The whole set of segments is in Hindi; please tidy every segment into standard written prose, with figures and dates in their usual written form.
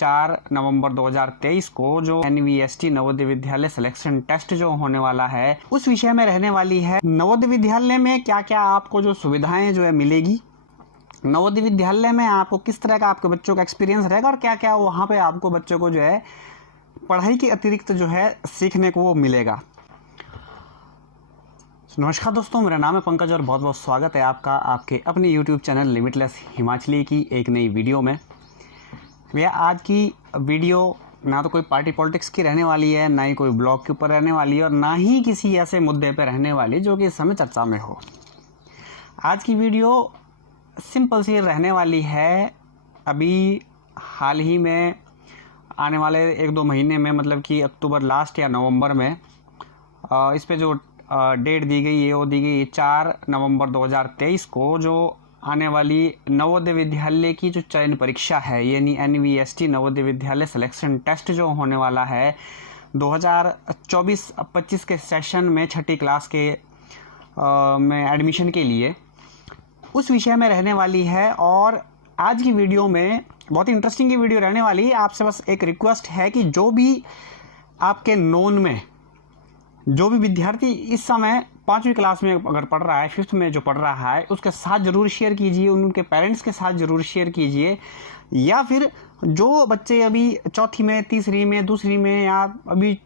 4 नवंबर 2023 को जो NVST Navodaya Vidyalaya selection test जो होने वाला है उस विषय में रहने वाली है। नवोदय विद्यालय में क्या क्या आपको जो सुविधाएं जो है मिलेगी, नवोदय विद्यालय में आपको किस तरह का आपके बच्चों का एक्सपीरियंस रहेगा और क्या क्या वहाँ पे आपको बच्चों को जो है पढ़ाई के अतिरिक्त जो है सीखने को वो मिलेगा। नमस्कार दोस्तों, मेरा नाम है पंकज और बहुत बहुत स्वागत है आपका आपके अपने YouTube चैनल लिमिटलेस हिमाचली की एक नई वीडियो में। भैया आज की वीडियो ना तो कोई पार्टी पॉलिटिक्स की रहने वाली है, ना ही कोई ब्लॉग के ऊपर रहने वाली है और ना ही किसी ऐसे मुद्दे पर रहने वाली जो कि इस समय चर्चा में हो। आज की वीडियो सिंपल सी रहने वाली है। अभी हाल ही में आने वाले 1-2 महीने में, मतलब कि अक्टूबर लास्ट या नवंबर में इस पे जो डेट दी गई है वो दी गई 4 नवंबर 2023 को जो आने वाली नवोदय विद्यालय की जो चयन परीक्षा है, यानी NVST Navodaya Vidyalaya selection test जो होने वाला है 2024-25 के सेशन में 6ठी क्लास के में एडमिशन के लिए, उस विषय में रहने वाली है। और आज की वीडियो में बहुत ही इंटरेस्टिंग की वीडियो रहने वाली है। आपसे बस एक रिक्वेस्ट है कि जो भी आपके नोन में जो भी विद्यार्थी इस समय 5वीं क्लास में अगर पढ़ रहा है, 5th में जो पढ़ रहा है, उसके साथ ज़रूर शेयर कीजिए, उनके पेरेंट्स के साथ ज़रूर शेयर कीजिए, या फिर जो बच्चे अभी 4थी में, 3री में, 2री में या अभी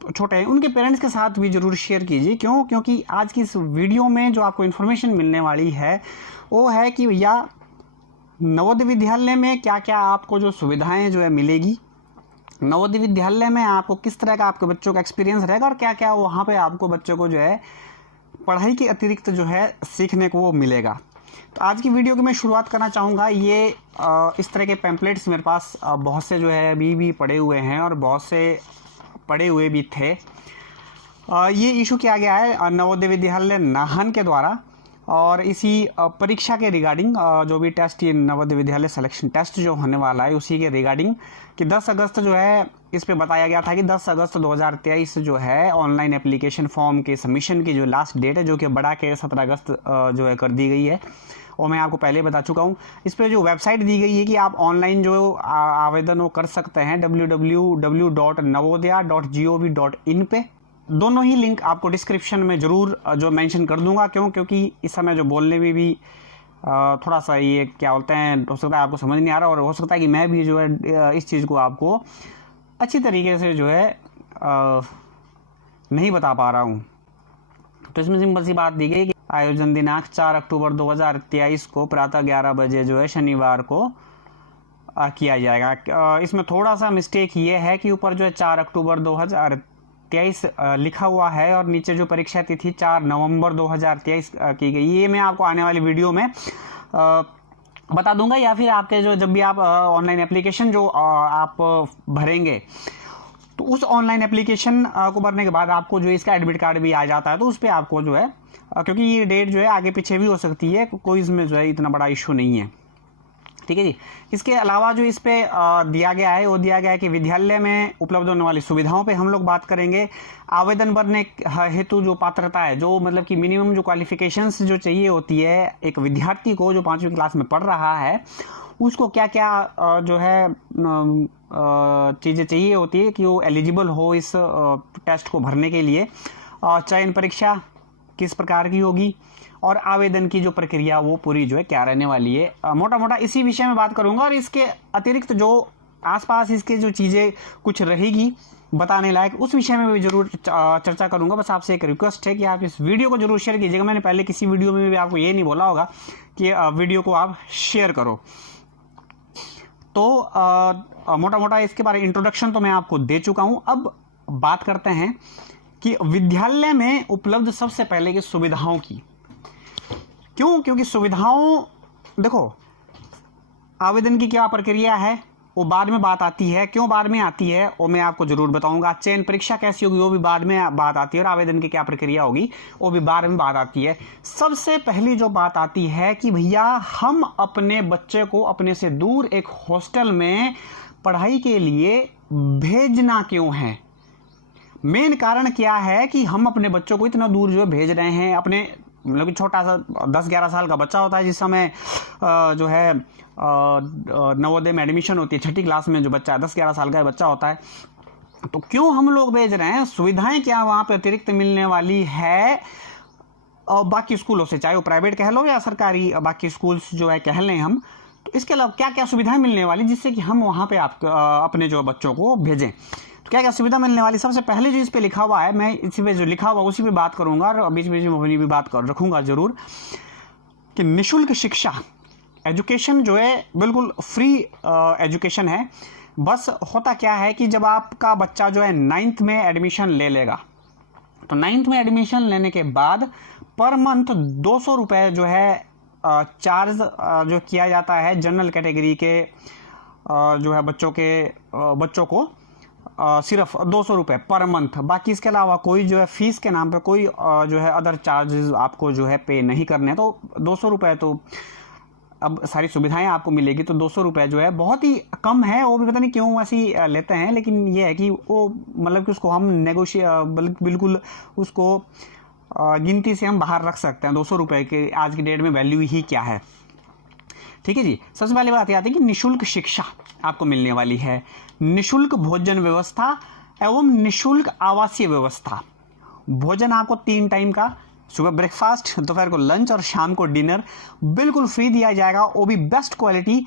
छोटे हैं उनके पेरेंट्स के साथ भी ज़रूर शेयर कीजिए। क्यों? क्योंकि आज की इस वीडियो में जो आपको इन्फॉर्मेशन मिलने वाली है वो है कि भैया नवोदय विद्यालय में क्या क्या आपको जो सुविधाएं जो है मिलेगी, नवोदय विद्यालय में आपको किस तरह का आपके बच्चों का एक्सपीरियंस रहेगा और क्या क्या वहाँ पे आपको बच्चों को जो है पढ़ाई के अतिरिक्त जो है सीखने को वो मिलेगा। तो आज की वीडियो की मैं शुरुआत करना चाहूँगा। ये इस तरह के पैम्पलेट्स मेरे पास बहुत से जो है अभी भी पड़े हुए हैं और बहुत से पड़े हुए भी थे। ये इशू किया गया है नवोदय विद्यालय नाहन के द्वारा और इसी परीक्षा के रिगार्डिंग जो भी टेस्ट, ये नवोदय विद्यालय सिलेक्शन टेस्ट जो होने वाला है उसी के रिगार्डिंग कि 10 अगस्त जो है इस पे बताया गया था कि 10 अगस्त 2023 जो है ऑनलाइन एप्लीकेशन फॉर्म के सबमिशन की जो लास्ट डेट है, जो कि बढ़ा के 17 अगस्त जो है कर दी गई है। और मैं आपको पहले बता चुका हूँ। इस पे जो वेबसाइट दी गई है कि आप ऑनलाइन जो आवेदन वो कर सकते हैं www.navodaya.gov.in पे। दोनों ही लिंक आपको डिस्क्रिप्शन में ज़रूर जो मेंशन कर दूंगा। क्योंकि इस समय जो बोलने में भी थोड़ा सा ये क्या बोलते हैं, हो सकता है आपको समझ नहीं आ रहा और हो सकता है कि मैं भी जो है इस चीज़ को आपको अच्छी तरीके से जो है नहीं बता पा रहा हूँ। तो इसमें सिंपल सी बात दी गई कि आयोजन दिनांक 4 अक्टूबर 2023 को प्रातः 11 बजे जो है शनिवार को किया जाएगा। इसमें थोड़ा सा मिस्टेक ये है कि ऊपर जो है 4 अक्टूबर 2023 लिखा हुआ है और नीचे जो परीक्षा तिथि 4 नवंबर 2023 की गई। ये मैं आपको आने वाली वीडियो में बता दूंगा, या फिर आपके जो जब भी आप ऑनलाइन एप्लीकेशन जो आप भरेंगे तो उस ऑनलाइन एप्लीकेशन को भरने के बाद आपको जो इसका एडमिट कार्ड भी आ जाता है तो उस पर आपको जो है, क्योंकि ये डेट जो है आगे पीछे भी हो सकती है, कोई इसमें जो है इतना बड़ा इशू नहीं है। ठीक है जी। इसके अलावा जो इस पे दिया गया है वो दिया गया है कि विद्यालय में उपलब्ध होने वाली सुविधाओं पे हम लोग बात करेंगे। आवेदन भरने हेतु जो पात्रता है, जो मतलब कि मिनिमम जो क्वालिफिकेशंस जो चाहिए होती है एक विद्यार्थी को जो 5वीं क्लास में पढ़ रहा है, उसको क्या क्या जो है चीज़ें चाहिए होती है कि वो एलिजिबल हो इस टेस्ट को भरने के लिए। चयन परीक्षा किस प्रकार की होगी और आवेदन की जो प्रक्रिया वो पूरी जो है क्या रहने वाली है, मोटा मोटा इसी विषय में बात करूंगा। और इसके अतिरिक्त जो आसपास इसके जो चीज़ें कुछ रहेगी बताने लायक, उस विषय में भी जरूर चर्चा करूंगा। बस आपसे एक रिक्वेस्ट है कि आप इस वीडियो को जरूर शेयर कीजिएगा। मैंने पहले किसी वीडियो में भी आपको ये नहीं बोला होगा कि वीडियो को आप शेयर करो। तो मोटा मोटा इसके बारे में इंट्रोडक्शन तो मैं आपको दे चुका हूं। अब बात करते हैं कि विद्यालय में उपलब्ध सबसे पहले की सुविधाओं की। क्योंकि सुविधाओं, देखो आवेदन की क्या प्रक्रिया है वो बाद में बात आती है। क्यों बाद में आती है वो मैं आपको जरूर बताऊंगा। चयन परीक्षा कैसी होगी वो भी बाद में बात आती है और आवेदन की क्या प्रक्रिया होगी वो भी बाद में बात आती है। सबसे पहली जो बात आती है कि भैया हम अपने बच्चे को अपने से दूर एक हॉस्टल में पढ़ाई के लिए भेजना क्यों है। मेन कारण क्या है कि हम अपने बच्चों को इतना दूर जो भेज रहे हैं, अपने मतलब कि छोटा सा 10-11 साल का बच्चा होता है जिस समय जो है नवोदय में एडमिशन होती है, 6ठी क्लास में जो बच्चा 10-11 साल का बच्चा होता है, तो क्यों हम लोग भेज रहे हैं? सुविधाएं क्या वहाँ पे अतिरिक्त मिलने वाली है और बाकी स्कूलों से, चाहे वो प्राइवेट कह लो या सरकारी बाकी स्कूल्स जो है कह लें हम, तो इसके अलावा क्या क्या सुविधाएं मिलने वाली जिससे कि हम वहाँ पे अपने जो बच्चों को भेजें? तो क्या क्या सुविधा मिलने वाली? सबसे पहले जो इस पे लिखा हुआ है, मैं इसी पे जो लिखा हुआ उसी पे बात करूंगा और बीच बीच में अपनी भी बात कर रखूंगा जरूर, कि निःशुल्क शिक्षा, एजुकेशन जो है बिल्कुल फ्री एजुकेशन है। बस होता क्या है कि जब आपका बच्चा जो है 9th में एडमिशन ले लेगा, तो 9th में एडमिशन लेने के बाद पर मंथ 200 रुपये जो है चार्ज जो किया जाता है जनरल कैटेगरी के जो है बच्चों को सिर्फ 200 रुपये पर मंथ। बाकी इसके अलावा कोई जो है फीस के नाम पे कोई जो है अदर चार्जेस आपको जो है पे नहीं करने। तो 200 रुपये तो अब सारी सुविधाएं आपको मिलेगी, तो 200 रुपये जो है बहुत ही कम है। वो भी पता नहीं क्यों ऐसी लेते हैं, लेकिन ये है कि वो मतलब कि उसको हम बिल्कुल उसको गिनती से हम बाहर रख सकते हैं। 200 रुपये के आज की डेट में वैल्यू ही क्या है। ठीक है जी। सबसे पहले बात आती है कि निःशुल्क शिक्षा आपको मिलने वाली है, निःशुल्क भोजन व्यवस्था एवं निःशुल्क आवासीय व्यवस्था। भोजन आपको 3 टाइम का, सुबह ब्रेकफास्ट, दोपहर को लंच और शाम को डिनर बिल्कुल फ्री दिया जाएगा। वो भी बेस्ट क्वालिटी,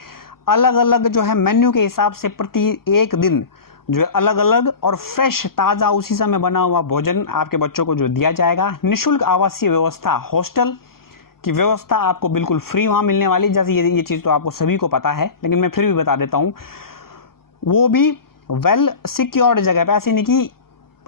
अलग अलग जो है मेन्यू के हिसाब से प्रति एक दिन जो है अलग अलग और फ्रेश ताज़ा उसी समय बना हुआ भोजन आपके बच्चों को जो दिया जाएगा। निःशुल्क आवासीय व्यवस्था, हॉस्टल की व्यवस्था आपको बिल्कुल फ्री वहाँ मिलने वाली। जैसे ये चीज़ तो आपको सभी को पता है, लेकिन मैं फिर भी बता देता हूँ, वो भी वेल सिक्योर्ड जगह पे। ऐसे नहीं कि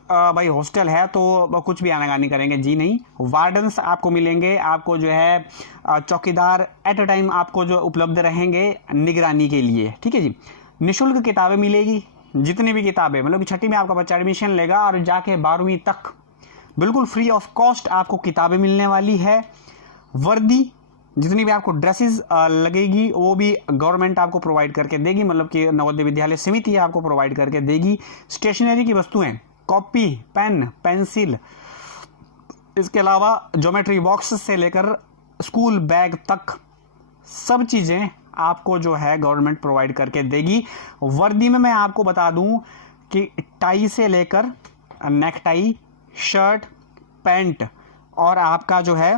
भाई हॉस्टल है तो कुछ भी आनाकानी करेंगे, जी नहीं। वार्डन्स आपको मिलेंगे, आपको जो है चौकीदार एट अ टाइम आपको जो उपलब्ध रहेंगे निगरानी के लिए। ठीक है जी। निःशुल्क किताबें मिलेगी, जितनी भी किताबें, मतलब कि 6ठी में आपका बच्चा एडमिशन लेगा और जाके 12वीं तक बिल्कुल फ्री ऑफ कॉस्ट आपको किताबें मिलने वाली है। वर्दी, जितनी भी आपको ड्रेसेस लगेगी वो भी गवर्नमेंट आपको प्रोवाइड करके देगी, मतलब कि नवोदय विद्यालय समिति आपको प्रोवाइड करके देगी। स्टेशनरी की वस्तुएं, कॉपी, पेन, पेंसिल, इसके अलावा ज्योमेट्री बॉक्स से लेकर स्कूल बैग तक सब चीज़ें आपको जो है गवर्नमेंट प्रोवाइड करके देगी। वर्दी में मैं आपको बता दूं कि टाई से लेकर नेक टाई, शर्ट, पैंट और आपका जो है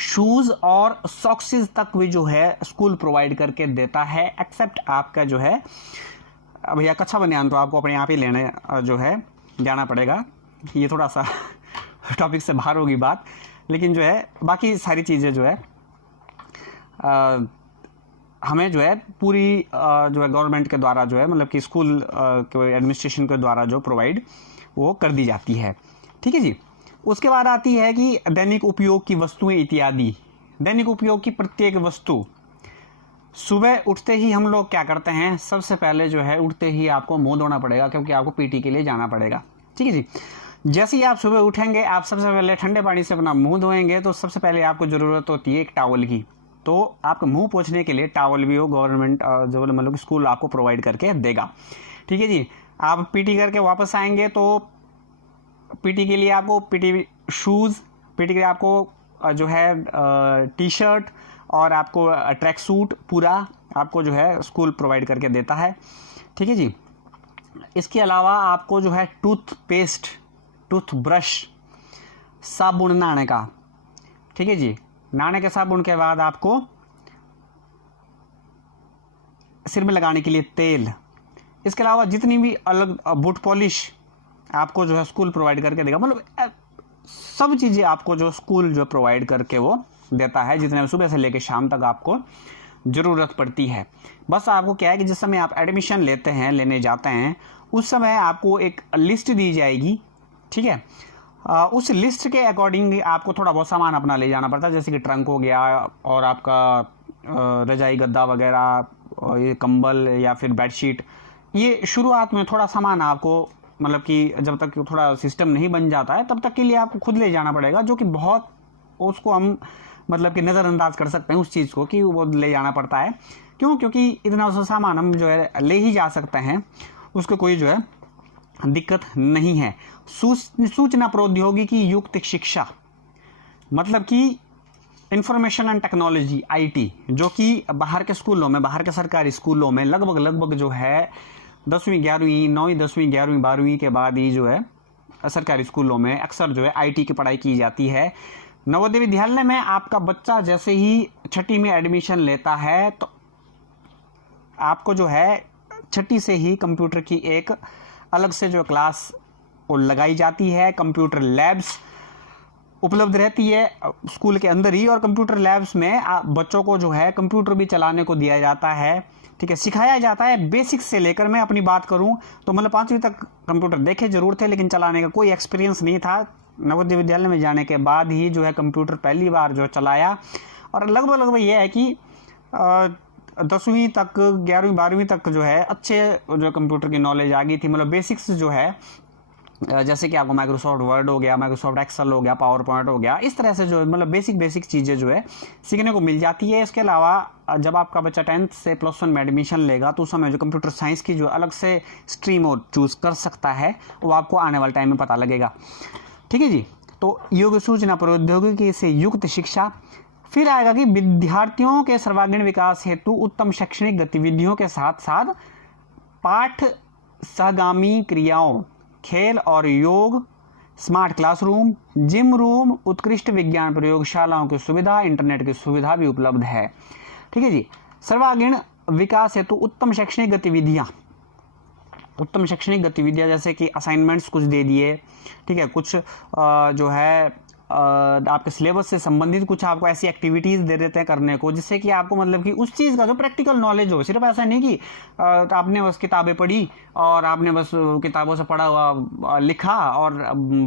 शूज़ और सॉक्सेस तक भी जो है स्कूल प्रोवाइड करके देता है। एक्सेप्ट आपका जो है भैया कच्छा बनियान तो आपको अपने आप ही लेने जो है जाना पड़ेगा। ये थोड़ा सा टॉपिक से बाहर होगी बात, लेकिन जो है बाकी सारी चीज़ें जो है हमें जो है पूरी जो है गवर्नमेंट के द्वारा जो है, मतलब कि स्कूल के एडमिनिस्ट्रेशन के द्वारा जो प्रोवाइड वो कर दी जाती है। ठीक है जी। उसके बाद आती है कि दैनिक उपयोग की वस्तुएं इत्यादि। दैनिक उपयोग की प्रत्येक वस्तु, सुबह उठते ही हम लोग क्या करते हैं, सबसे पहले जो है उठते ही आपको मुंह धोना पड़ेगा, क्योंकि आपको पीटी के लिए जाना पड़ेगा। ठीक है जी। जैसे ही आप सुबह उठेंगे, आप सबसे पहले ठंडे पानी से अपना मुंह धोएंगे, तो सबसे पहले आपको ज़रूरत होती है एक टॉवल की। तो आपका मुंह पोंछने के लिए टॉवल भी हो गवर्नमेंट जो मतलब स्कूल आपको प्रोवाइड करके देगा। ठीक है जी। आप पीटी करके वापस आएंगे तो पीटी के लिए आपको पीटी शूज़, पीटी के लिए आपको जो है टी शर्ट और आपको ट्रैक सूट पूरा आपको जो है स्कूल प्रोवाइड करके देता है। ठीक है जी। इसके अलावा आपको जो है टूथपेस्ट, टूथब्रश, साबुन नहाने का। ठीक है जी। नहाने के साबुन के बाद आपको सिर में लगाने के लिए तेल। इसके अलावा जितनी भी अलग बूट पॉलिश आपको जो है स्कूल प्रोवाइड करके देगा। मतलब सब चीज़ें आपको जो स्कूल जो प्रोवाइड करके वो देता है, जितने सुबह से लेकर शाम तक आपको ज़रूरत पड़ती है। बस आपको क्या है कि जिस समय आप एडमिशन लेने जाते हैं, उस समय आपको एक लिस्ट दी जाएगी। ठीक है। उस लिस्ट के अकॉर्डिंग आपको थोड़ा बहुत सामान अपना ले जाना पड़ता है, जैसे कि ट्रंक हो गया और आपका रजाई गद्दा वगैरह, ये कंबल या फिर बेडशीट। ये शुरुआत में थोड़ा सामान आपको, मतलब कि जब तक थोड़ा सिस्टम नहीं बन जाता है तब तक के लिए आपको खुद ले जाना पड़ेगा, जो कि बहुत उसको हम मतलब कि नज़रअंदाज कर सकते हैं उस चीज़ को कि वो ले जाना पड़ता है। क्यों? क्योंकि इतना सा सामान हम जो है ले ही जा सकते हैं, उसको कोई जो है दिक्कत नहीं है। सूचना प्रौद्योगिकी युक्त शिक्षा, मतलब कि इंफॉर्मेशन एंड टेक्नोलॉजी IT, जो कि बाहर के स्कूलों में, बाहर के सरकारी स्कूलों में लगभग जो है 10वीं 11वीं 9वीं 10वीं 11वीं 12वीं के बाद ही जो है सरकारी स्कूलों में अक्सर जो है IT की पढ़ाई की जाती है। नवोदय विद्यालय में आपका बच्चा जैसे ही 6ठी में एडमिशन लेता है तो आपको जो है 6ठी से ही कंप्यूटर की एक अलग से जो क्लास वो लगाई जाती है। कंप्यूटर लैब्स उपलब्ध रहती है स्कूल के अंदर ही, और कंप्यूटर लैब्स में बच्चों को जो है कंप्यूटर भी चलाने को दिया जाता है, ठीक है, सिखाया जाता है बेसिक्स से लेकर। मैं अपनी बात करूं तो मतलब 5वीं तक कंप्यूटर देखे जरूर थे, लेकिन चलाने का कोई एक्सपीरियंस नहीं था। नवोदय विद्यालय में जाने के बाद ही जो है कंप्यूटर पहली बार जो चलाया, और लगभग ये है कि 10वीं तक 11वीं 12वीं तक जो है अच्छे जो कंप्यूटर की नॉलेज आ गई थी। मतलब बेसिक्स जो है जैसे कि आपको माइक्रोसॉफ्ट वर्ड हो गया, माइक्रोसॉफ्ट एक्सेल हो गया, पावर पॉइंट हो गया, इस तरह से जो मतलब बेसिक चीज़ें जो है सीखने को मिल जाती है। इसके अलावा जब आपका बच्चा 10th से +1 में एडमिशन लेगा तो उस समय जो कंप्यूटर साइंस की जो अलग से स्ट्रीम और चूज़ कर सकता है वो आपको आने वाले टाइम में पता लगेगा। ठीक है जी। तो योग सूचना प्रौद्योगिकी से युक्त शिक्षा, फिर आएगा कि विद्यार्थियों के सर्वांगीण विकास हेतु उत्तम शैक्षणिक गतिविधियों के साथ साथ पाठ सहगामी क्रियाओं, खेल और योग, स्मार्ट क्लासरूम, जिम रूम, उत्कृष्ट विज्ञान प्रयोगशालाओं की सुविधा, इंटरनेट की सुविधा भी उपलब्ध है। ठीक है जी। सर्वांगीण विकास हेतु उत्तम शैक्षणिक गतिविधियां, जैसे कि असाइनमेंट्स कुछ दे दिए, ठीक है, कुछ जो है आपके सिलेबस से संबंधित कुछ आपको ऐसी एक्टिविटीज़ दे देते हैं करने को, जिससे कि आपको मतलब कि उस चीज़ का जो प्रैक्टिकल नॉलेज हो। सिर्फ ऐसा नहीं कि आपने बस किताबें पढ़ी और आपने बस किताबों से पढ़ा हुआ लिखा और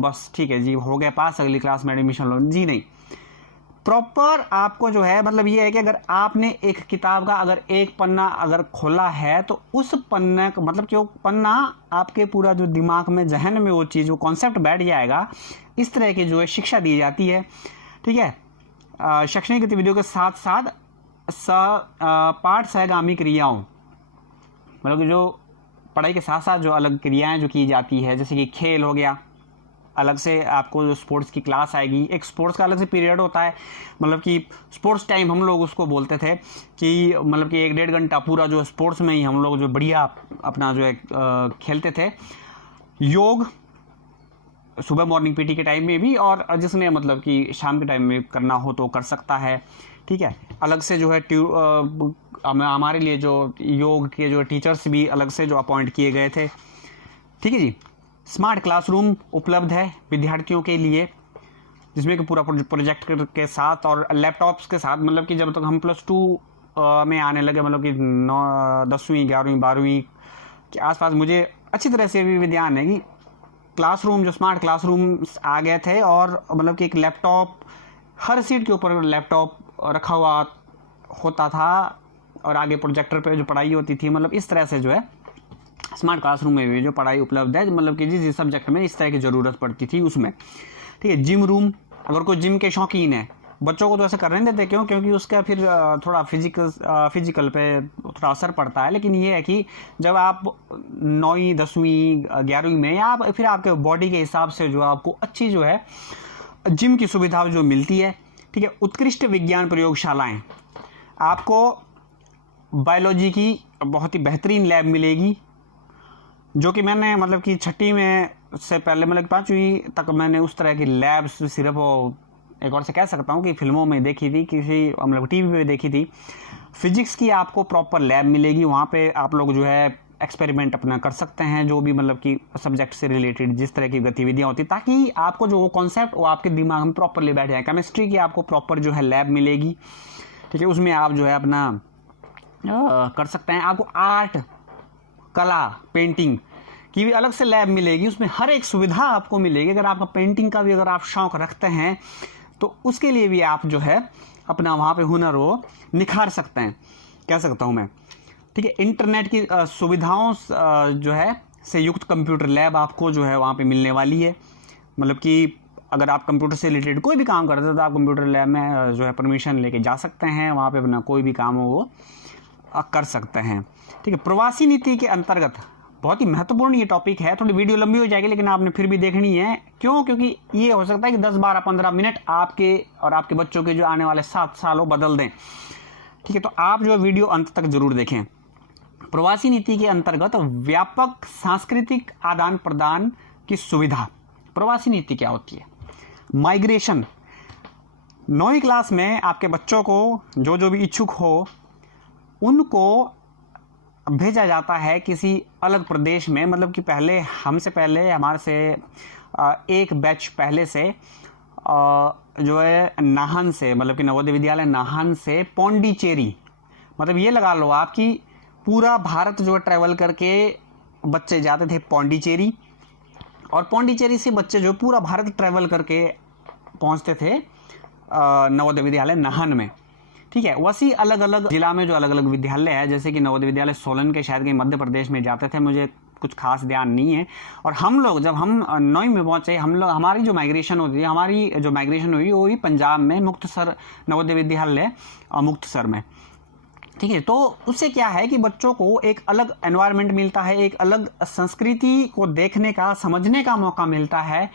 बस ठीक है जी हो गया पास, अगली क्लास में एडमिशन लो, जी नहीं। प्रॉपर आपको जो है मतलब ये है कि अगर आपने एक किताब का अगर एक पन्ना अगर खोला है तो उस पन्ने का मतलब कि वो पन्ना आपके पूरा जो दिमाग में, जहन में वो चीज़, वो कॉन्सेप्ट बैठ जाएगा। इस तरह की जो है शिक्षा दी जाती है। ठीक है। शैक्षणिक गतिविधियों के साथ साथ पाठ सहगामी क्रियाओं, मतलब कि जो पढ़ाई के साथ साथ जो अलग क्रियाएं जो की जाती है, जैसे कि खेल हो गया, अलग से आपको जो स्पोर्ट्स की क्लास आएगी, एक स्पोर्ट्स का अलग से पीरियड होता है, मतलब कि स्पोर्ट्स टाइम हम लोग उसको बोलते थे कि मतलब कि 1-1.5 घंटा पूरा जो स्पोर्ट्स में ही हम लोग जो बढ़िया अपना जो है खेलते थे। योग सुबह मॉर्निंग PT के टाइम में भी, और जिसने मतलब कि शाम के टाइम में करना हो तो कर सकता है। ठीक है। अलग से जो है हमारे लिए जो योग के जो टीचर्स भी अलग से जो अपॉइंट किए गए थे। ठीक है जी। स्मार्ट क्लासरूम उपलब्ध है विद्यार्थियों के लिए, जिसमें कि पूरा प्रोजेक्टर के साथ और लैपटॉप्स के साथ, मतलब कि जब तक हम +2 में आने लगे, मतलब कि 10वीं 11वीं 12वीं के आसपास, मुझे अच्छी तरह से भी ध्यान है कि क्लासरूम जो स्मार्ट क्लासरूम आ गए थे, और मतलब कि एक लैपटॉप, हर सीट के ऊपर लैपटॉप रखा हुआ होता था और आगे प्रोजेक्टर पे जो पढ़ाई होती थी। मतलब इस तरह से जो है स्मार्ट क्लासरूम में भी जो पढ़ाई उपलब्ध है, मतलब कि जिस सब्जेक्ट में इस तरह की ज़रूरत पड़ती थी उसमें। ठीक है। जिम रूम, अगर कोई जिम के शौकीन है, बच्चों को तो ऐसे करने देते, क्योंकि उसका फिर थोड़ा फिजिकल पे थोड़ा असर पड़ता है। लेकिन ये है कि जब आप 9वीं 10वीं 11वीं में, या फिर आपके बॉडी के हिसाब से जो आपको अच्छी जो है जिम की सुविधा जो मिलती है। ठीक है। उत्कृष्ट विज्ञान प्रयोगशालाएँ, आपको बायोलॉजी की बहुत ही बेहतरीन लैब मिलेगी, जो कि मैंने मतलब कि 6ठी में से पहले, मतलब 5वीं तक मैंने उस तरह की लैब्स सिर्फ एक और से कह सकता हूँ कि फिल्मों में देखी थी, किसी मतलब TV पे देखी थी। फिजिक्स की आपको प्रॉपर लैब मिलेगी, वहाँ पे आप लोग जो है एक्सपेरिमेंट अपना कर सकते हैं, जो भी मतलब कि सब्जेक्ट से रिलेटेड जिस तरह की गतिविधियाँ होती, ताकि आपको जो वो कॉन्सेप्ट वो आपके दिमाग में प्रॉपरली बैठ जाए। केमिस्ट्री की आपको प्रॉपर जो है लैब मिलेगी। ठीक है। उसमें आप जो है अपना कर सकते हैं। आपको आर्ट, कला, पेंटिंग की भी अलग से लैब मिलेगी, उसमें हर एक सुविधा आपको मिलेगी। अगर आपका पेंटिंग का भी अगर आप शौक रखते हैं तो उसके लिए भी आप जो है अपना वहाँ पे हुनर वो निखार सकते हैं, कह सकता हूँ मैं। ठीक है। इंटरनेट की सुविधाओं जो है से युक्त कंप्यूटर लैब आपको जो है वहाँ पे मिलने वाली है। मतलब कि अगर आप कंप्यूटर से रिलेटेड कोई भी काम करते हैं तो आप कंप्यूटर लैब में जो है परमिशन लेके जा सकते हैं, वहाँ पे अपना कोई भी काम हो वो कर सकते हैं। ठीक है। प्रवासी नीति के अंतर्गत बहुत ही महत्वपूर्ण ये टॉपिक है। थोड़ी वीडियो लंबी हो जाएगी लेकिन आपने फिर भी देखनी है। क्यों? क्योंकि ये हो सकता है कि 10, 12, 15 मिनट आपके और आपके बच्चों के जो आने वाले 7 सालों बदल दें। ठीक है, तो आप जो वीडियो अंत तक जरूर देखें। प्रवासी नीति के अंतर्गत व्यापक सांस्कृतिक आदान प्रदान की सुविधा। प्रवासी नीति क्या होती है? माइग्रेशन। 9वीं क्लास में आपके बच्चों को जो भी इच्छुक हो उनको भेजा जाता है किसी अलग प्रदेश में। मतलब कि पहले हमसे पहले हमारे से एक बैच पहले से जो है नाहन से, मतलब कि नवोदय विद्यालय नाहन से पौंडीचेरी, मतलब ये लगा लो आप कि पूरा भारत जो है ट्रैवल करके बच्चे जाते थे पौंडीचेरी, और पौंडीचेरी से बच्चे जो पूरा भारत ट्रैवल करके पहुंचते थे नवोदय विद्यालय नाहन में। ठीक है, वैसी अलग अलग जिला में जो अलग अलग विद्यालय है, जैसे कि नवोदय विद्यालय सोलन के शायद कहीं मध्य प्रदेश में जाते थे, मुझे कुछ खास ध्यान नहीं है। और हम लोग जब हम 9वीं में पहुंचे, हमारी जो माइग्रेशन होती है, हमारी जो माइग्रेशन हुई वो हुई पंजाब में मुक्तसर नवोदय विद्यालय मुक्तसर में। ठीक है, तो उससे क्या है कि बच्चों को एक अलग एनवायरनमेंट मिलता है, एक अलग संस्कृति को देखने का, समझने का मौका मिलता है।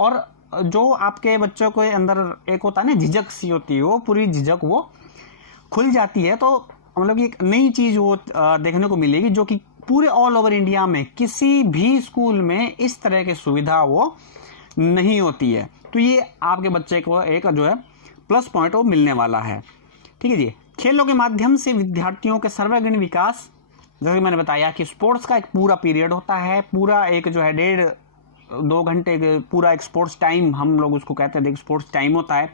और जो आपके बच्चों के अंदर एक होता है ना झिझक सी होती है, वो पूरी झिझक वो खुल जाती है। तो मतलब एक नई चीज वो देखने को मिलेगी जो कि पूरे ऑल ओवर इंडिया में किसी भी स्कूल में इस तरह की सुविधा वो नहीं होती है। तो ये आपके बच्चे को एक जो है प्लस पॉइंट वो मिलने वाला है। ठीक है जी। खेलों के माध्यम से विद्यार्थियों के सर्वांगीण विकास, जैसे कि मैंने बताया कि स्पोर्ट्स का एक पूरा पीरियड होता है, पूरा एक जो है 1.5-2 घंटे के पूरा एक स्पोर्ट्स टाइम हम लोग उसको कहते हैं, स्पोर्ट्स टाइम होता है,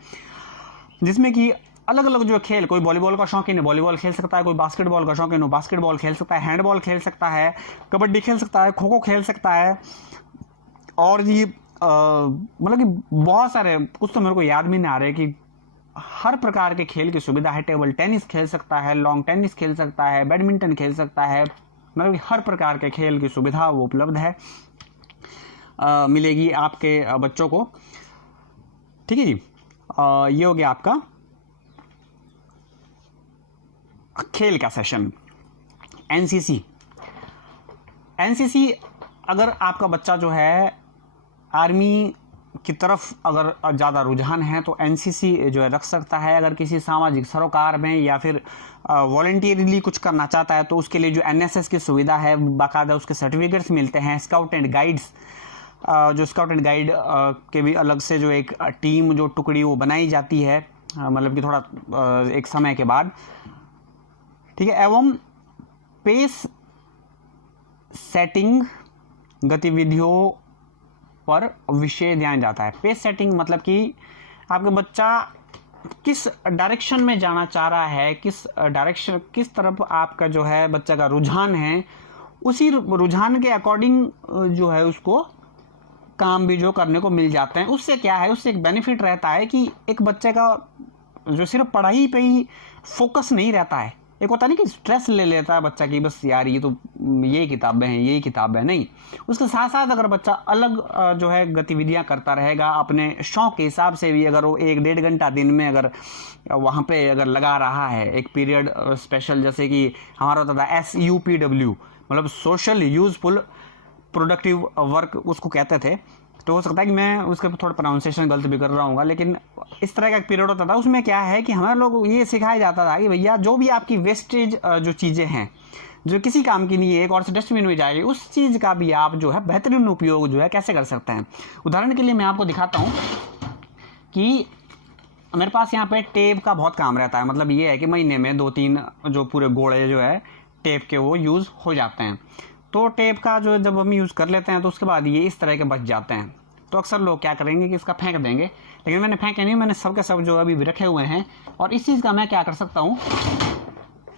जिसमें कि अलग अलग जो खेल, कोई वॉलीबॉल का शौकीन है वॉलीबॉल खेल सकता है, कोई बास्केटबॉल का शौकीन है बास्केटबॉल खेल सकता है, हैंडबॉल खेल सकता है, कबड्डी खेल सकता है, खो खो खेल सकता है, और ये मतलब कि बहुत सारे, कुछ तो मेरे को याद भी नहीं आ रहे कि हर प्रकार के खेल की सुविधा है। टेबल टेनिस खेल सकता है, लॉन्ग टेनिस खेल सकता है, बैडमिंटन खेल सकता है, मतलब कि हर प्रकार के खेल की सुविधा वो उपलब्ध है, मिलेगी आपके बच्चों को। ठीक है जी। ये हो गया आपका खेल का सेशन। एनसीसी अगर आपका बच्चा जो है आर्मी की तरफ अगर ज़्यादा रुझान है तो एनसीसी जो है रख सकता है। अगर किसी सामाजिक सरोकार में या फिर वॉलंटियरली कुछ करना चाहता है तो उसके लिए जो एनएसएस की सुविधा है, बाकायदा उसके सर्टिफिकेट्स मिलते हैं। स्काउट एंड गाइड्स, जो स्काउट एंड गाइड के भी अलग से जो एक टीम, जो टुकड़ी वो बनाई जाती है, मतलब कि थोड़ा एक समय के बाद। ठीक है, एवं पेस सेटिंग गतिविधियों पर विशेष ध्यान जाता है। पेस सेटिंग मतलब कि आपका बच्चा किस डायरेक्शन में जाना चाह रहा है, किस तरफ आपका जो है बच्चा का रुझान है, उसी रुझान के अकॉर्डिंग जो है उसको काम भी जो करने को मिल जाते हैं। उससे क्या है, उससे एक बेनिफिट रहता है कि एक बच्चे का जो सिर्फ पढ़ाई पे ही फोकस नहीं रहता है। एक होता नहीं कि स्ट्रेस ले लेता है बच्चा की बस यार ये तो ये किताबें हैं, यही किताब है, नहीं। उसके साथ साथ अगर बच्चा अलग जो है गतिविधियां करता रहेगा अपने शौक के हिसाब से भी, अगर वो 1-1.5 घंटा दिन में अगर वहाँ पे अगर लगा रहा है एक पीरियड स्पेशल, जैसे कि हमारा होता था SUPW, मतलब सोशल यूजफुल प्रोडक्टिव वर्क उसको कहते थे। तो हो सकता है कि मैं उसके थोड़ा प्रोनाउंसिएशन गलत भी कर रहा हूँ, लेकिन इस तरह का एक पीरियड होता था। उसमें क्या है कि हमारे लोग ये सिखाया जाता था कि भैया जो भी आपकी वेस्टेज जो चीज़ें हैं जो किसी काम की नहीं है, एक और से डस्टबिन में जाएगी, उस चीज़ का भी आप जो है बेहतरीन उपयोग जो है कैसे कर सकते हैं। उदाहरण के लिए मैं आपको दिखाता हूँ कि मेरे पास यहाँ पे टेप का बहुत काम रहता है। मतलब ये है कि महीने में 2-3 जो पूरे गोले जो है टेप के वो यूज़ हो जाते हैं। तो टेप का जो जब हम यूज़ कर लेते हैं तो उसके बाद ये इस तरह के बच जाते हैं। तो अक्सर लोग क्या करेंगे कि इसका फेंक देंगे, लेकिन मैंने फेंके नहीं, मैंने सब के सब जो अभी भी रखे हुए हैं। और इस चीज़ का मैं क्या कर सकता हूँ,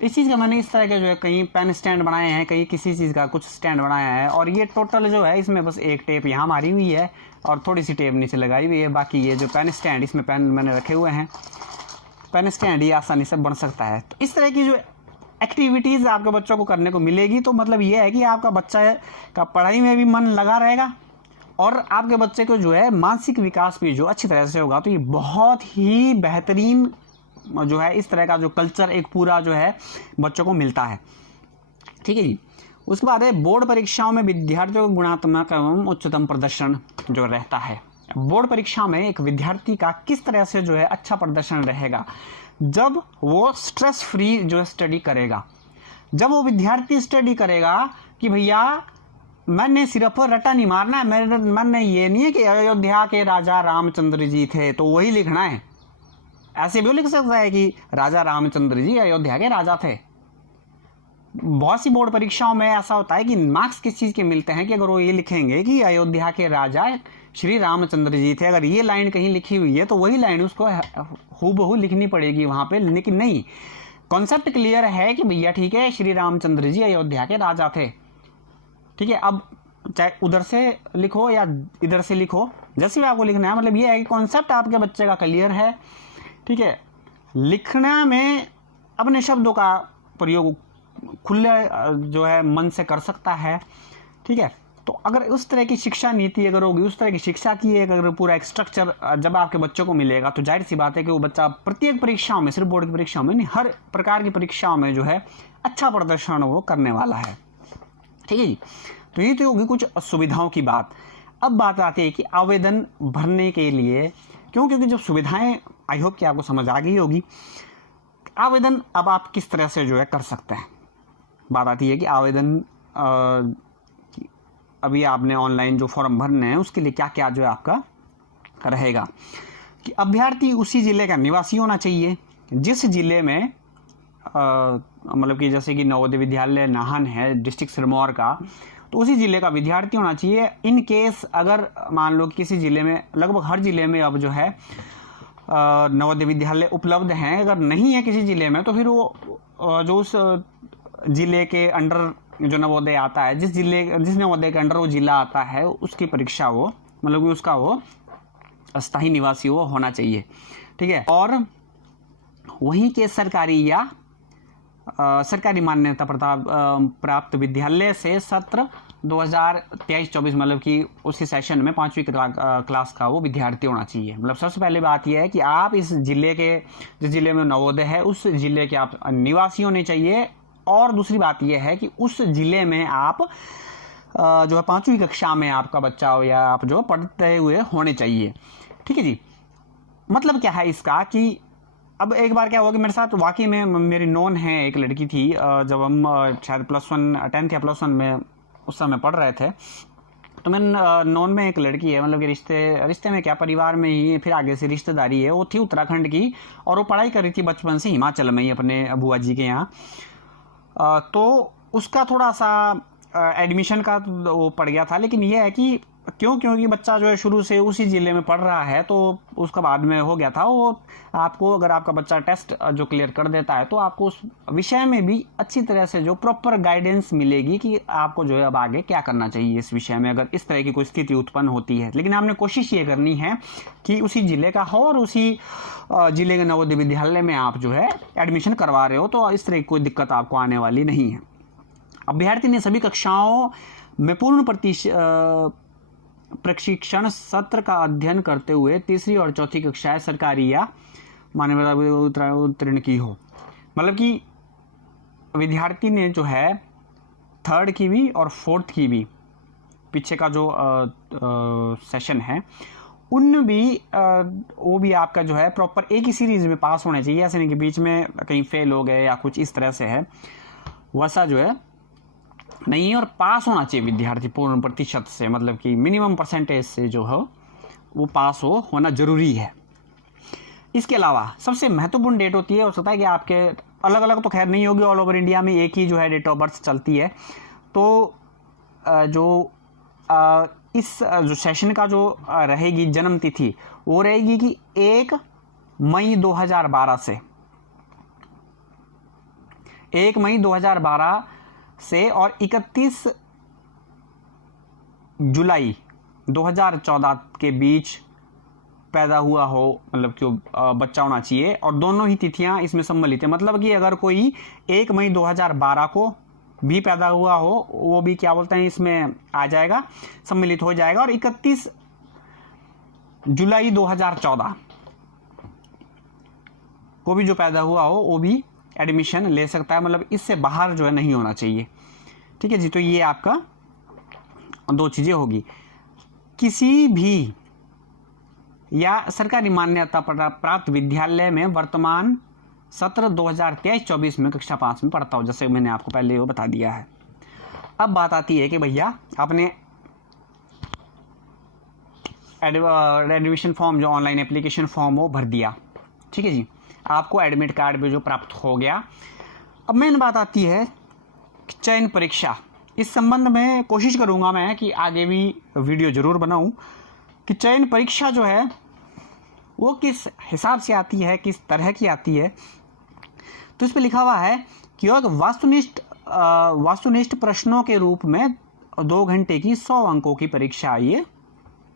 इस चीज़ का मैंने इस तरह के जो है कहीं पेन स्टैंड बनाए हैं, कहीं किसी चीज़ का कुछ स्टैंड बनाया है। और ये टोटल जो है इसमें बस एक टेप यहाँ मारी हुई है और थोड़ी सी टेप नीचे लगाई हुई है। बाकी ये जो पेन स्टैंड, इसमें पेन मैंने रखे हुए हैं, पेन स्टैंड ये आसानी से बन सकता है। तो इस तरह की जो एक्टिविटीज़ आपके बच्चों को करने को मिलेगी, तो मतलब ये है कि आपका बच्चा का पढ़ाई में भी मन लगा रहेगा और आपके बच्चे को जो है मानसिक विकास भी जो अच्छी तरह से होगा। तो ये बहुत ही बेहतरीन जो है इस तरह का जो कल्चर एक पूरा जो है बच्चों को मिलता है। ठीक है जी। उसके बाद है बोर्ड परीक्षाओं में विद्यार्थियों का गुणात्मक एवं उच्चतम प्रदर्शन जो रहता है। बोर्ड परीक्षा में एक विद्यार्थी का किस तरह से जो है अच्छा प्रदर्शन रहेगा, जब वो स्ट्रेस फ्री जो है स्टडी करेगा। जब वो विद्यार्थी स्टडी करेगा कि भैया मैंने सिर्फ रटा नहीं मारना है, मेरे मन में ये नहीं है कि अयोध्या के राजा रामचंद्र जी थे तो वही लिखना है। ऐसे भी लिख सकता है कि राजा रामचंद्र जी अयोध्या के राजा थे। बहुत सी बोर्ड परीक्षाओं में ऐसा होता है कि मार्क्स किस चीज़ के मिलते हैं कि अगर वो ये लिखेंगे कि अयोध्या के राजा श्री रामचंद्र जी थे, अगर ये लाइन कहीं लिखी हुई है तो वही लाइन उसको हूबहू लिखनी पड़ेगी वहाँ पे। लेकिन नहीं, कॉन्सेप्ट क्लियर है कि भैया ठीक है श्री रामचंद्र जी अयोध्या के राजा थे, ठीक है। अब चाहे उधर से लिखो या इधर से लिखो, जैसे भी आपको लिखना है, मतलब ये है कि कॉन्सेप्ट आपके बच्चे का क्लियर है, ठीक है। लिखना में अपने शब्दों का प्रयोग खुले जो है मन से कर सकता है, ठीक है। तो अगर उस तरह की शिक्षा नीति अगर होगी, उस तरह की शिक्षा की एक अगर पूरा एक स्ट्रक्चर जब आपके बच्चों को मिलेगा तो जाहिर सी बात है कि वो बच्चा प्रत्येक परीक्षाओं में, सिर्फ बोर्ड की परीक्षाओं में नहीं, हर प्रकार की परीक्षाओं में जो है अच्छा प्रदर्शन वो करने वाला है, ठीक है जी। तो ये तो होगी कुछ सुविधाओं की बात। अब बात आती है कि आवेदन भरने के लिए क्योंकि जब सुविधाएं, आई होप कि आपको समझ आ गई होगी, आवेदन अब आप किस तरह से जो है कर सकते हैं। बात आती है कि आवेदन अभी आपने ऑनलाइन जो फॉर्म भरने हैं उसके लिए क्या क्या जो है आपका रहेगा कि अभ्यर्थी उसी ज़िले का निवासी होना चाहिए जिस ज़िले में मतलब कि जैसे कि नवोदय विद्यालय नाहन है डिस्ट्रिक्ट सिरमौर का, तो उसी ज़िले का विद्यार्थी होना चाहिए। इन केस अगर मान लो किसी ज़िले में, लगभग हर ज़िले में अब जो है नवोदय विद्यालय उपलब्ध हैं, अगर नहीं है किसी ज़िले में तो फिर वो जो उस ज़िले के अंडर जो नवोदय आता है, जिस नवोदय के अंडर वो ज़िला आता है, उसकी परीक्षा वो मतलब कि उसका वो स्थायी निवासी वो होना चाहिए, ठीक है। और वहीं के सरकारी या सरकारी मान्यता प्राप्त विद्यालय से सत्र 2023-24 मतलब कि उसी सेशन में 5वीं क्लास का वो विद्यार्थी होना चाहिए। मतलब सबसे पहले बात यह है कि आप इस जिले के, जिस जिले में नवोदय है उस जिले के आप निवासी होने चाहिए। और दूसरी बात यह है कि उस जिले में आप जो है 5वीं कक्षा में आपका बच्चा हो या आप जो पढ़ते हुए होने चाहिए, ठीक है जी। मतलब क्या है इसका कि अब एक बार क्या हुआ कि मेरे साथ वाकई में मेरी नॉन है एक लड़की थी, जब हम शायद +1 10th या +1 में उस समय पढ़ रहे थे, तो मैं नॉन में एक लड़की है, मतलब कि रिश्ते में क्या परिवार में ही फिर आगे से रिश्तेदारी है। वो थी उत्तराखंड की और वो पढ़ाई कर रही थी बचपन से हिमाचल में ही अपने बुआ जी के यहाँ। तो उसका थोड़ा सा एडमिशन का वो पड़ गया था, लेकिन ये है कि क्योंकि बच्चा जो है शुरू से उसी ज़िले में पढ़ रहा है तो उसका बाद में हो गया था। वो आपको अगर आपका बच्चा टेस्ट जो क्लियर कर देता है तो आपको उस विषय में भी अच्छी तरह से जो प्रॉपर गाइडेंस मिलेगी कि आपको जो है अब आगे क्या करना चाहिए इस विषय में, अगर इस तरह की कोई स्थिति उत्पन्न होती है। लेकिन आपने कोशिश ये करनी है कि उसी ज़िले का हो और उसी ज़िले के नवोदय विद्यालय में आप जो है एडमिशन करवा रहे हो, तो इस तरह की कोई दिक्कत आपको आने वाली नहीं है। अभ्यर्थी ने सभी कक्षाओं में पूर्ण प्रशिक्षण सत्र का अध्ययन करते हुए 3री और 4थी कक्षाएं सरकारी या मान्यता उत्तीर्ण की हो। मतलब कि विद्यार्थी ने जो है 3rd की भी और 4th की भी, पीछे का जो सेशन है उन भी वो भी आपका जो है प्रॉपर एक ही सीरीज में पास होने चाहिए। ऐसे नहीं कि बीच में कहीं फेल हो गए या कुछ इस तरह से है, वैसा जो है नहीं है। और पास होना चाहिए विद्यार्थी पूर्ण प्रतिशत से, मतलब कि मिनिमम परसेंटेज से जो है वो पास होना जरूरी है। इसके अलावा सबसे महत्वपूर्ण डेट होती है, हो सकता है कि आपके अलग अलग तो खैर नहीं होगी, ऑल ओवर इंडिया में एक ही जो है डेट ऑफ बर्थ चलती है। तो इस जो सेशन का जो रहेगी जन्म तिथि वो रहेगी कि 1 मई 2012 से 1 मई 2012 से और 31 जुलाई 2014 के बीच पैदा हुआ हो, मतलब कि बच्चा होना चाहिए। और दोनों ही तिथियां इसमें सम्मिलित है, मतलब कि अगर कोई 1 मई 2012 को भी पैदा हुआ हो वो भी क्या बोलते हैं इसमें आ जाएगा, सम्मिलित हो जाएगा। और 31 जुलाई 2014 को भी जो पैदा हुआ हो वो भी एडमिशन ले सकता है, मतलब इससे बाहर जो है नहीं होना चाहिए, ठीक है जी। तो ये आपका 2 चीज़ें होगी। किसी भी या सरकारी मान्यता प्राप्त विद्यालय में वर्तमान सत्र 2023-24 में कक्षा 5 में पढ़ता हूँ, जैसे मैंने आपको पहले वो बता दिया है। अब बात आती है कि भैया आपने एडमिशन फॉर्म, जो ऑनलाइन एप्लीकेशन फॉर्म वो भर दिया, ठीक है जी, आपको एडमिट कार्ड भी जो प्राप्त हो गया। अब मेन बात आती है चयन परीक्षा। इस संबंध में कोशिश करूंगा मैं कि आगे भी वीडियो जरूर बनाऊं कि चयन परीक्षा जो है वो किस हिसाब से आती है, किस तरह की आती है। तो इस पर लिखा हुआ है कि वास्तुनिष्ठ प्रश्नों के रूप में 2 घंटे की 100 अंकों की परीक्षा ये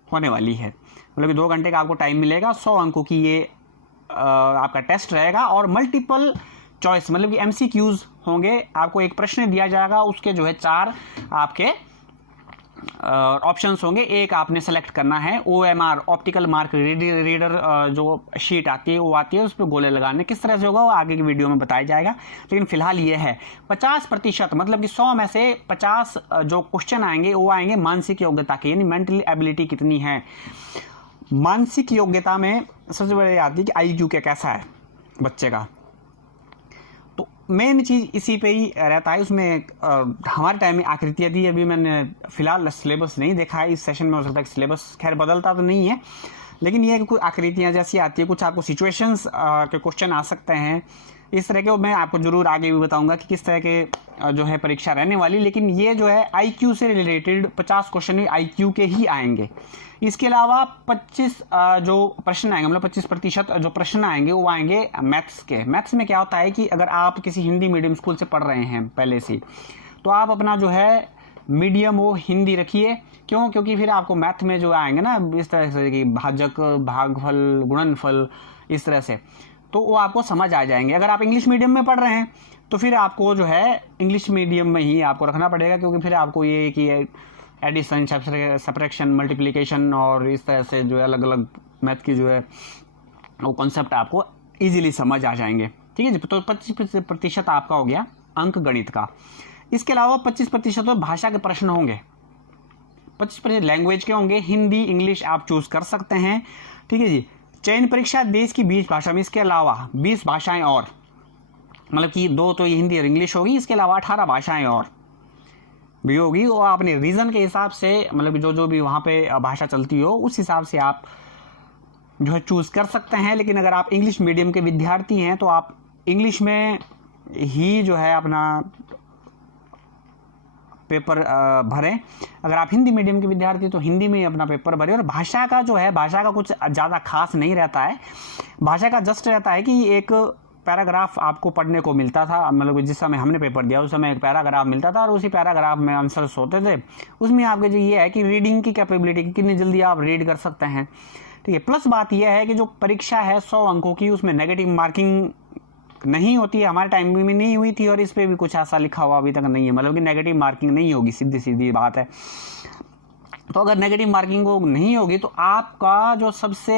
होने वाली है। मतलब कि 2 घंटे का आपको टाइम मिलेगा, 100 अंकों की ये आपका टेस्ट रहेगा और मल्टीपल चॉइस मतलब कि MCQs होंगे। आपको एक प्रश्न दिया जाएगा, उसके जो है 4 आपके ऑप्शंस होंगे, एक आपने सेलेक्ट करना है। OMR ऑप्टिकल मार्क रीडर जो शीट आती है वो आती है, उस पर गोले लगाने। किस तरह से होगा वो आगे की वीडियो में बताया जाएगा, लेकिन फिलहाल ये है 50% मतलब कि 100 में से 50 जो क्वेश्चन आएंगे वो आएंगे मानसिक योग्यता के, यानी मेंटल एबिलिटी कितनी है। मानसिक योग्यता में सबसे बड़ी आती है कि IQ क्या कैसा है बच्चे का। तो मेन चीज़ इसी पे ही रहता है। उसमें हमारे टाइम में आकृतियाँ दी, अभी मैंने फिलहाल सिलेबस नहीं देखा है इस सेशन में, हो सकता है सिलेबस खैर बदलता तो नहीं है, लेकिन ये कुछ आकृतियाँ जैसी आती है, कुछ आपको सिचुएशंस के क्वेश्चन आ सकते हैं इस तरह के। मैं आपको जरूर आगे भी बताऊंगा कि किस तरह के जो है परीक्षा रहने वाली। लेकिन ये जो है IQ से रिलेटेड 50 क्वेश्चन IQ के ही आएंगे। इसके अलावा 25 जो प्रश्न आएंगे, मतलब 25% जो प्रश्न आएंगे वो आएंगे मैथ्स के। मैथ्स में क्या होता है कि अगर आप किसी हिंदी मीडियम स्कूल से पढ़ रहे हैं पहले से, तो आप अपना जो है मीडियम वो हिंदी रखिए। क्यों? क्योंकि फिर आपको मैथ में जो आएंगे ना इस तरह से कि भाजक, भागफल, गुणनफल, इस तरह से, तो वो आपको समझ आ जाएंगे। अगर आप इंग्लिश मीडियम में पढ़ रहे हैं तो फिर आपको जो है इंग्लिश मीडियम में ही आपको रखना पड़ेगा, क्योंकि फिर आपको ये कि एडिशन, सब्ट्रैक्शन, मल्टीप्लिकेशन और इस तरह से जो है अलग अलग मैथ की जो है वो कॉन्सेप्ट आपको इजीली समझ आ जाएंगे, ठीक है जी। तो 25% आपका हो गया अंक गणित का। इसके अलावा 25% तो भाषा के प्रश्न होंगे। 25% लैंग्वेज के होंगे, हिंदी, इंग्लिश आप चूज कर सकते हैं, ठीक है जी। चयन परीक्षा देश की 20 भाषा में, इसके अलावा 20 भाषाएं और, मतलब कि 2 तो ये हिंदी और इंग्लिश होगी, इसके अलावा 18 भाषाएं और भी होगी। और आपने रीजन के हिसाब से, मतलब जो भी वहाँ पे भाषा चलती हो उस हिसाब से आप जो है चूज कर सकते हैं। लेकिन अगर आप इंग्लिश मीडियम के विद्यार्थी हैं तो आप इंग्लिश में ही जो है अपना पेपर भरें। अगर आप हिंदी मीडियम के विद्यार्थी तो हिंदी में ही अपना पेपर भरें। और भाषा का जो है, भाषा का कुछ ज़्यादा खास नहीं रहता है। भाषा का जस्ट रहता है कि एक पैराग्राफ आपको पढ़ने को मिलता था, मतलब जिस समय हमने पेपर दिया उस समय एक पैराग्राफ मिलता था और उसी पैराग्राफ में आंसर्स होते थे। उसमें आपके जो ये है कि रीडिंग की कैपेबिलिटी, कितनी जल्दी आप रीड कर सकते हैं, ठीक है। प्लस बात यह है कि जो परीक्षा है 100 अंकों की, उसमें नेगेटिव मार्किंग नहीं होती है। हमारे टाइम में नहीं हुई थी और इस पर भी कुछ ऐसा लिखा हुआ अभी तक नहीं है, मतलब कि नेगेटिव मार्किंग नहीं होगी, सीधी सीधी बात है। तो अगर नेगेटिव मार्किंग वो नहीं होगी तो आपका जो सबसे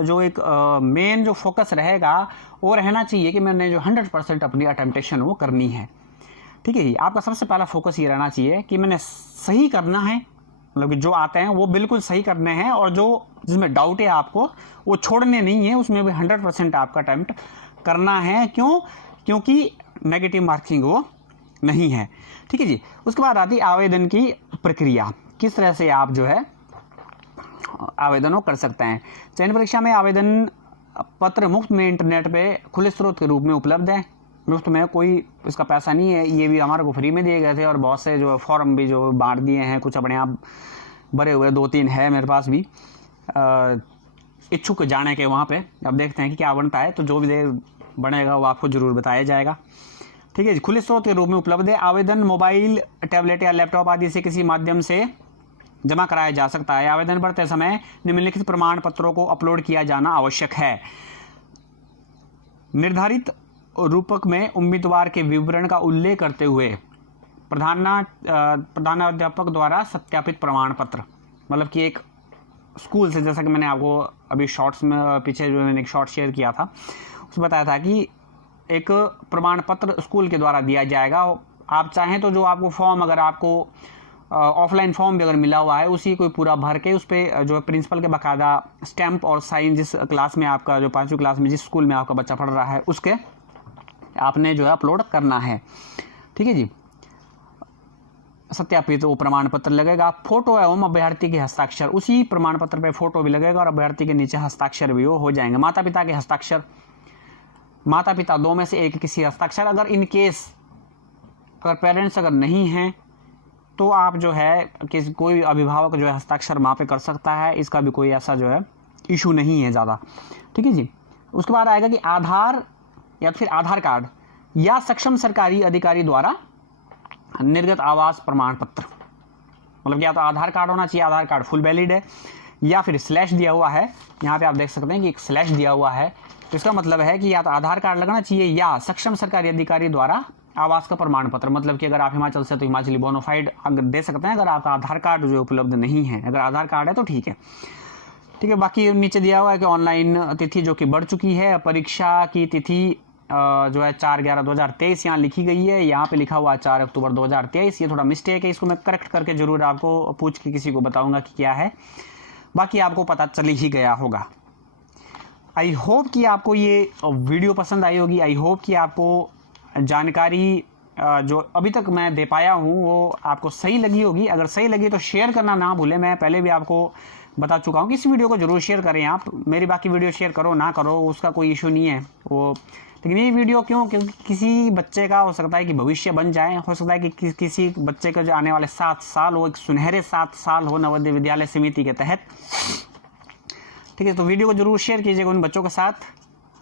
जो एक मेन जो फोकस रहेगा वो रहना चाहिए कि मैंने जो 100% अपनी अटेम्प्टेशन वो करनी है, ठीक है जी। आपका सबसे पहला फोकस ये रहना चाहिए कि मैंने सही करना है, मतलब कि जो आते हैं वो बिल्कुल सही करने हैं, और जो जिसमें डाउट है आपको वो छोड़ने नहीं है, उसमें भी 100% आपका अटेम्प्ट करना है। क्यों? क्योंकि नेगेटिव मार्किंग वो नहीं है, ठीक है जी। उसके बाद आती आवेदन की प्रक्रिया, किस तरह से आप जो है आवेदन कर सकते हैं। चयन परीक्षा में आवेदन पत्र मुफ्त में इंटरनेट पे खुले स्रोत के रूप में उपलब्ध है। मुफ्त में, कोई इसका पैसा नहीं है, ये भी हमारे को फ्री में दिए गए थे। और बहुत से जो फॉर्म भी जो बांट दिए हैं, कुछ अपने आप भरे हुए 2-3 है मेरे पास भी, इच्छुक जाने के वहाँ पे। अब देखते हैं कि क्या बनता है, तो जो भी बनेगा वो आपको जरूर बताया जाएगा, ठीक है जी। खुले स्रोत के रूप में उपलब्ध है। आवेदन मोबाइल, टैबलेट या लैपटॉप आदि से किसी माध्यम से जमा कराया जा सकता है। आवेदन भरते समय निम्नलिखित प्रमाण पत्रों को अपलोड किया जाना आवश्यक है। निर्धारित रूपक में उम्मीदवार के विवरण का उल्लेख करते हुए प्रधानाध्यापक द्वारा सत्यापित प्रमाण पत्र, मतलब कि एक स्कूल से, जैसा कि मैंने आपको अभी शॉर्ट्स में पीछे जो मैंने एक शॉर्ट शेयर किया था उसमें बताया था कि एक प्रमाण पत्र स्कूल के द्वारा दिया जाएगा, आप चाहें तो जो आपको फॉर्म, अगर आपको ऑफलाइन फॉर्म भी अगर मिला हुआ है, उसी को पूरा भर के उस पर जो है प्रिंसिपल के बाकायदा स्टैंप और साइन, जिस क्लास में आपका जो 5वीं क्लास में जिस स्कूल में आपका बच्चा पढ़ रहा है उसके आपने जो है अपलोड करना है। ठीक है जी। सत्यापित वो प्रमाण पत्र लगेगा, फोटो एवं अभ्यर्थी के हस्ताक्षर, उसी प्रमाण पत्र पे फोटो भी लगेगा और अभ्यर्थी के नीचे हस्ताक्षर भी हो जाएंगे। माता पिता के हस्ताक्षर, माता पिता दो में से एक किसी हस्ताक्षर, अगर इन केस अगर पेरेंट्स अगर नहीं हैं तो आप जो है किसी कोई अभिभावक जो है हस्ताक्षर वहाँ पे कर सकता है, इसका भी कोई ऐसा जो है इशू नहीं है ज़्यादा। ठीक है जी। उसके बाद आएगा कि आधार या फिर आधार कार्ड या सक्षम सरकारी अधिकारी द्वारा निर्गत आवास प्रमाण पत्र, मतलब या तो आधार कार्ड होना चाहिए, आधार कार्ड फुल वैलिड है, या फिर स्लैश दिया हुआ है, यहाँ पे आप देख सकते हैं कि एक स्लैश दिया हुआ है, तो इसका मतलब है कि या तो आधार कार्ड लगना चाहिए या सक्षम सरकारी अधिकारी द्वारा आवास का प्रमाण पत्र, मतलब कि अगर आप हिमाचल से तो हिमाचली बोनाफाइड अगर दे सकते हैं, अगर आपका आधार कार्ड जो उपलब्ध नहीं है, अगर आधार कार्ड है तो ठीक है। ठीक है। बाकी नीचे दिया हुआ है कि ऑनलाइन तिथि जो कि बढ़ चुकी है, परीक्षा की तिथि जो है 4/11/2023 यहाँ लिखी गई है, यहाँ पे लिखा हुआ है 4 अक्टूबर 2023, ये थोड़ा मिस्टेक है, इसको मैं करेक्ट करके जरूर आपको पूछ के किसी को बताऊंगा कि क्या है, बाकी आपको पता चल ही गया होगा। आई होप कि आपको ये वीडियो पसंद आई होगी, आई होप कि आपको जानकारी जो अभी तक मैं दे पाया हूँ वो आपको सही लगी होगी। अगर सही लगी तो शेयर करना ना भूलें, मैं पहले भी आपको बता चुका हूँ कि इस वीडियो को जरूर शेयर करें आप, मेरी बाकी वीडियो शेयर करो ना करो उसका कोई इशू नहीं है वो, लेकिन ये वीडियो क्यों, क्योंकि किसी बच्चे का हो सकता है कि भविष्य बन जाए, हो सकता है कि किसी बच्चे के जो आने वाले 7 साल वो एक सुनहरे 7 साल हो नवोदय विद्यालय समिति के तहत। ठीक है। तो वीडियो को जरूर शेयर कीजिएगा उन बच्चों के साथ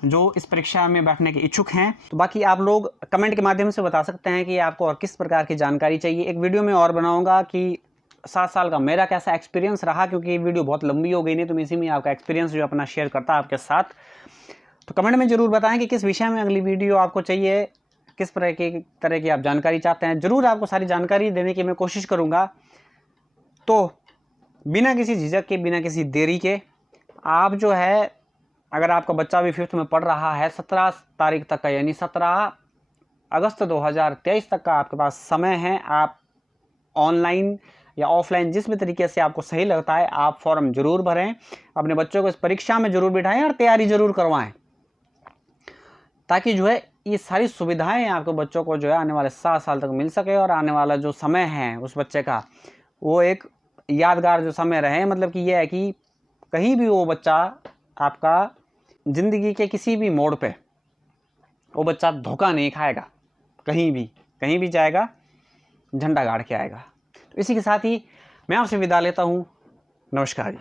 जो इस परीक्षा में बैठने के इच्छुक हैं। तो बाकी आप लोग कमेंट के माध्यम से बता सकते हैं कि आपको और किस प्रकार की जानकारी चाहिए। एक वीडियो में और बनाऊंगा कि 7 साल का मेरा कैसा एक्सपीरियंस रहा, क्योंकि ये वीडियो बहुत लंबी हो गई नहीं, तो मैं इसी में आपका एक्सपीरियंस जो अपना शेयर करता आपके साथ। तो कमेंट में जरूर बताएं कि किस विषय में अगली वीडियो आपको चाहिए, किस तरह की आप जानकारी चाहते हैं, जरूर आपको सारी जानकारी देने की मैं कोशिश करूँगा। तो बिना किसी झिझक के, बिना किसी देरी के आप जो है, अगर आपका बच्चा भी 5th में पढ़ रहा है, 17 तारीख तक का यानी 17 अगस्त 2023 तक का आपके पास समय है। आप ऑनलाइन या ऑफलाइन जिस भी तरीके से आपको सही लगता है आप फॉर्म जरूर भरें, अपने बच्चों को इस परीक्षा में जरूर बिठाएं और तैयारी जरूर करवाएं, ताकि जो है ये सारी सुविधाएं आपके बच्चों को जो है आने वाले 7 साल तक मिल सके और आने वाला जो समय है उस बच्चे का वो एक यादगार जो समय रहे। मतलब कि ये है कि कहीं भी वो बच्चा आपका ज़िंदगी के किसी भी मोड़ पे वो बच्चा धोखा नहीं खाएगा, कहीं भी जाएगा झंडा गाड़ के आएगा। तो इसी के साथ ही मैं आपसे विदा लेता हूँ। नमस्कार जी।